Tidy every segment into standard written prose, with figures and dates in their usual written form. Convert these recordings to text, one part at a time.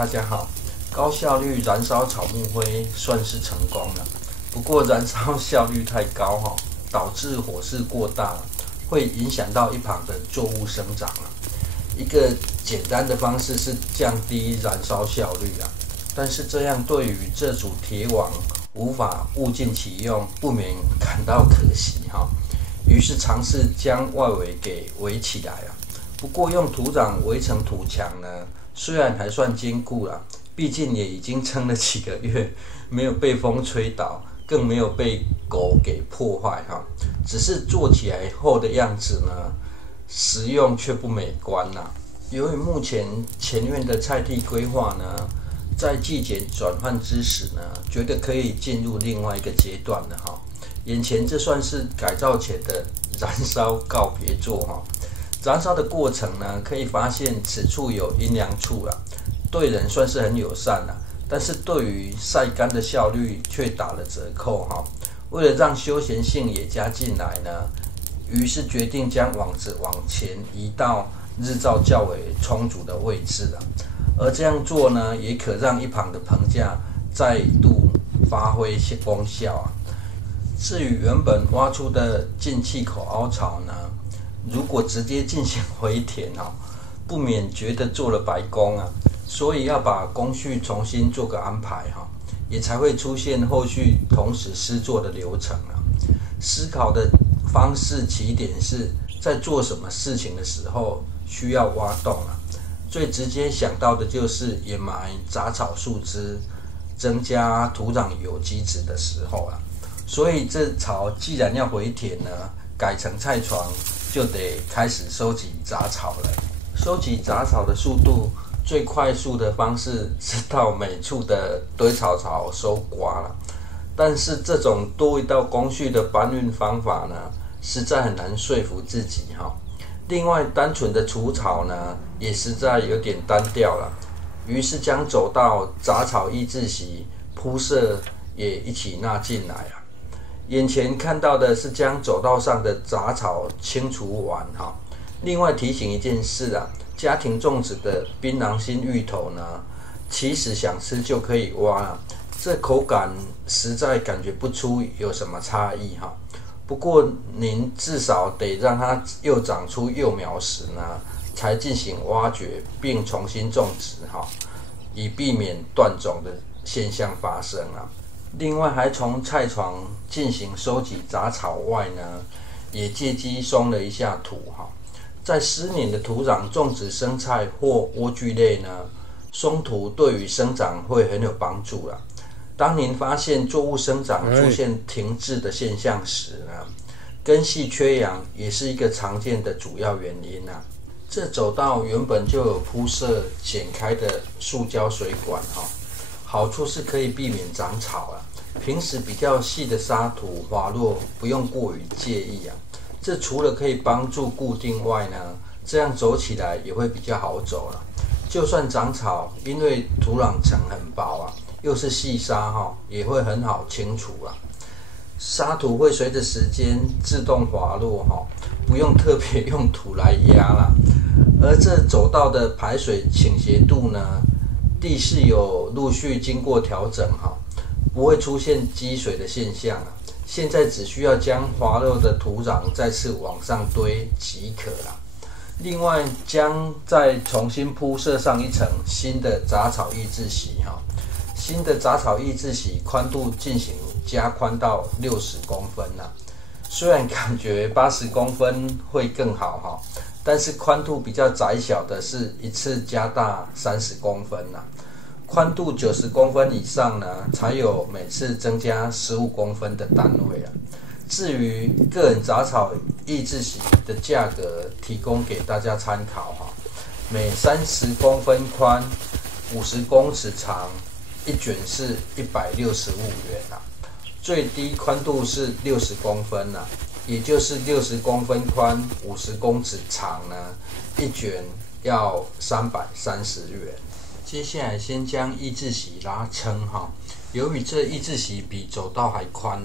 大家好，高效率燃烧草木灰算是成功了，不过燃烧效率太高导致火势过大，会影响到一旁的作物生长一个简单的方式是降低燃烧效率但是这样对于这组铁网无法物尽其用，不免感到可惜于是尝试将外围给围起来不过用土壤围成土墙呢，虽然还算坚固毕竟也已经撑了几个月，没有被风吹倒，更没有被狗给破坏只是做起来后的样子呢，实用却不美观由于目前前院的菜地规划呢，在季节转换之时呢，觉得可以进入另外一个阶段了眼前这算是改造前的燃烧告别作燃烧的过程呢，可以发现此处有阴凉处对人算是很友善但是对于晒干的效率却打了折扣为了让休闲性也加进来呢，于是决定将网子往前移到日照较为充足的位置而这样做呢，也可让一旁的棚架再度发挥功效至于原本挖出的进气口凹槽呢，如果直接进行回填不免觉得做了白工所以要把工序重新做个安排也才会出现后续同时施作的流程思考的方式起点是在做什么事情的时候需要挖洞最直接想到的就是掩埋杂草树枝，增加土壤有机质的时候所以这槽既然要回填呢，改成菜床就得开始收集杂草了。收集杂草的速度最快速的方式是到每处的堆草槽收刮但是这种多一道工序的搬运方法呢，实在很难说服自己另外单纯的除草呢，也实在有点单调于是将走道杂草抑制席铺设也一起纳进来眼前看到的是将走道上的杂草清除完另外提醒一件事家庭种植的槟榔心芋头呢，其实想吃就可以挖这口感实在感觉不出有什么差异不过您至少得让它又长出幼苗时呢，才进行挖掘并重新种植以避免断种的现象发生另外还从菜床进行收集杂草外呢，也借机松了一下土在湿黏的土壤种植生菜或莴苣类呢，松土对于生长会很有帮助当您发现作物生长出现停滞的现象时呢，根系缺氧也是一个常见的主要原因这走道原本就有铺设剪开的塑胶水管好处是可以避免长草平时比较细的沙土滑落不用过于介意这除了可以帮助固定外呢，这样走起来也会比较好走就算长草，因为土壤层很薄又是细沙也会很好清除沙土会随着时间自动滑落不用特别用土来压而这走道的排水倾斜度呢，地势有陆续经过调整不会出现积水的现象现在只需要将滑落的土壤再次往上堆即可另外将再重新铺设上一层新的杂草抑制席新的杂草抑制席宽度进行加宽到60公分虽然感觉80公分会更好但是宽度比较窄小的是一次加大30公分宽度90公分以上呢，才有每次增加15公分的单位至于个人杂草抑制席的价格提供给大家参考每30公分宽50公尺长一卷是165元最低宽度是60公分也就是60公分宽50公尺长呢，一卷要330元接下来先将抑制席拉撑由于这抑制席比走道还宽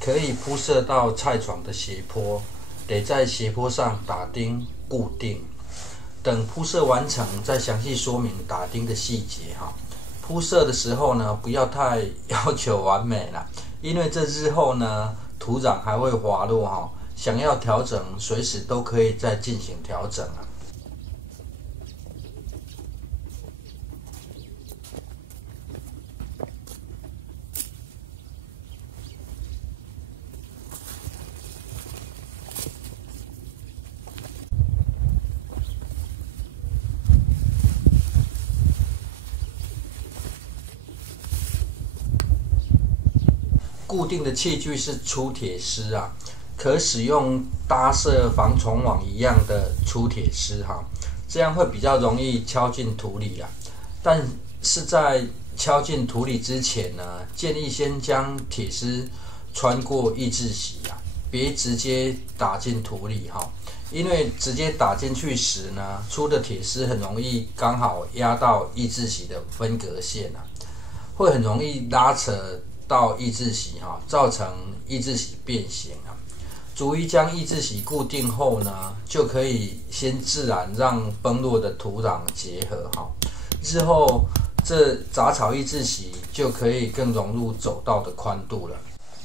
可以铺设到菜床的斜坡，得在斜坡上打钉固定。等铺设完成，再详细说明打钉的细节哈。铺设的时候呢，不要太要求完美啦，因为这日后呢，土壤还会滑落哈，想要调整，随时都可以再进行调整啊。固定的器具是粗铁丝啊，可使用搭设防虫网一样的粗铁丝哈，这样会比较容易敲进土里啊。但是在敲进土里之前呢，建议先将铁丝穿过抑制洗啊，别直接打进土里哈，因为直接打进去时呢，粗的铁丝很容易刚好压到抑制洗的分隔线啊，会很容易拉扯到抑制洗哈，造成抑制洗变形啊。逐一将抑制洗固定后呢，就可以先自然让崩落的土壤结合哈。日后这杂草抑制洗就可以更融入走道的宽度了。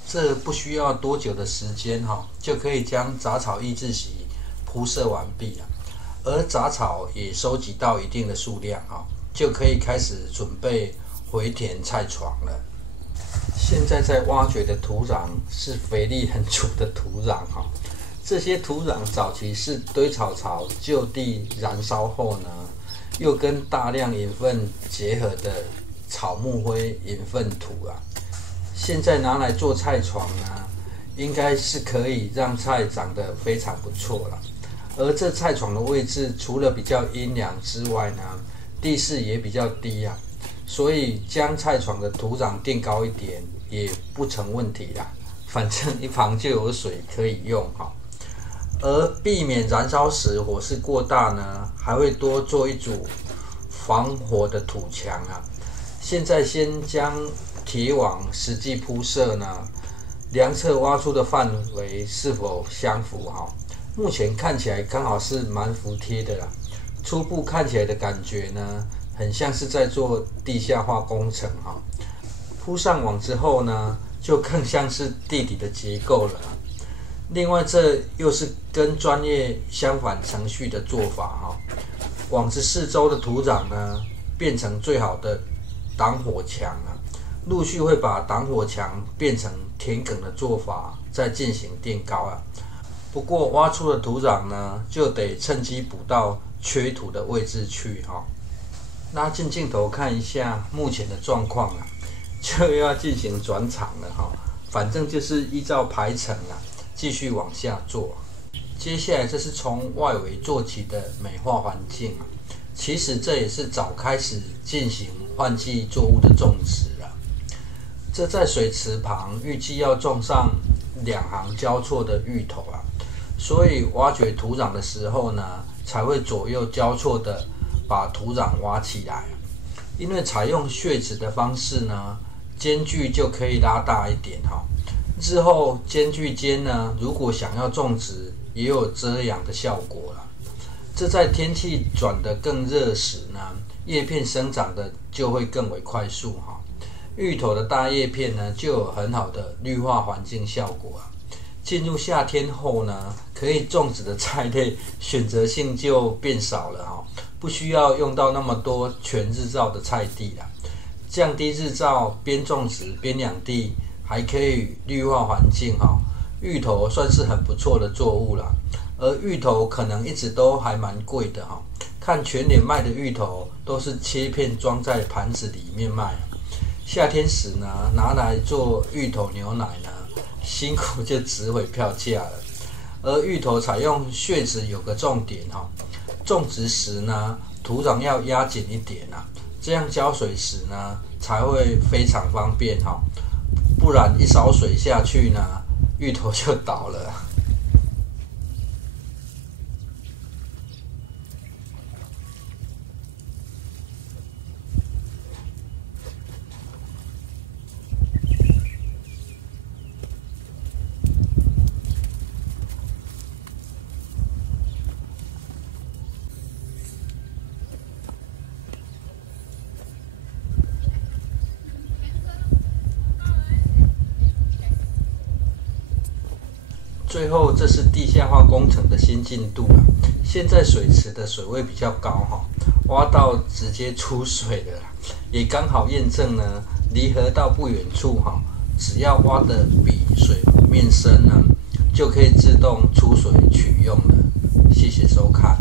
这不需要多久的时间哈，就可以将杂草抑制洗铺设完毕了。而杂草也收集到一定的数量哈，就可以开始准备回填菜床了。现在在挖掘的土壤是肥力很足的土壤哈，这些土壤早期是堆草槽就地燃烧后呢，又跟大量盐分结合的草木灰盐分土啊，现在拿来做菜床呢，应该是可以让菜长得非常不错了。而这菜床的位置除了比较阴凉之外呢，地势也比较低啊，所以将菜床的土壤垫高一点也不成问题啦，反正一旁就有水可以用哈。而避免燃烧时火势过大呢，还会多做一组防火的土墙啊。现在先将铁网实际铺设呢，量测挖出的范围是否相符哈。目前看起来刚好是蛮服帖的啦，初步看起来的感觉呢，很像是在做地下化工程哈。铺上网之后呢，就更像是地底的结构了。另外，这又是跟专业相反程序的做法哈。网子四周的土壤呢，变成最好的挡火墙啊，陆续会把挡火墙变成田埂的做法，再进行垫高啊。不过挖出的土壤呢，就得趁机补到缺土的位置去哈。拉近镜头看一下目前的状况啊。就要进行转场了哈，反正就是依照排程啊，继续往下做。接下来这是从外围做起的美化环境啊，其实这也是早开始进行换季作物的种植了。这在水池旁预计要种上2行交错的芋头啊，所以挖掘土壤的时候呢，才会左右交错的把土壤挖起来。因为采用穴子的方式呢，间距就可以拉大一点哈。日后间距间呢，如果想要种植，也有遮阳的效果了。这在天气转得更热时呢，叶片生长的就会更为快速哈。芋头的大叶片呢，就有很好的绿化环境效果啊。进入夏天后呢，可以种植的菜类选择性就变少了哈，不需要用到那么多全日照的菜地啦。降低日照，边种植边养地，还可以绿化环境哈。芋头算是很不错的作物啦，而芋头可能一直都还蛮贵的哈。看全联卖的芋头都是切片装在盘子里面卖，夏天时呢拿来做芋头牛奶呢，辛苦就值回票价了。而芋头采用穴子有个重点哈，种植时呢土壤要压紧一点啊，这样浇水时呢才会非常方便哈，不然一勺水下去呢，芋头就倒了。最后，这是地下化工程的新进度了。现在水池的水位比较高哈，挖到直接出水了啦，也刚好验证呢，离河道不远处哈，只要挖的比水面深呢，就可以自动出水取用了。谢谢收看。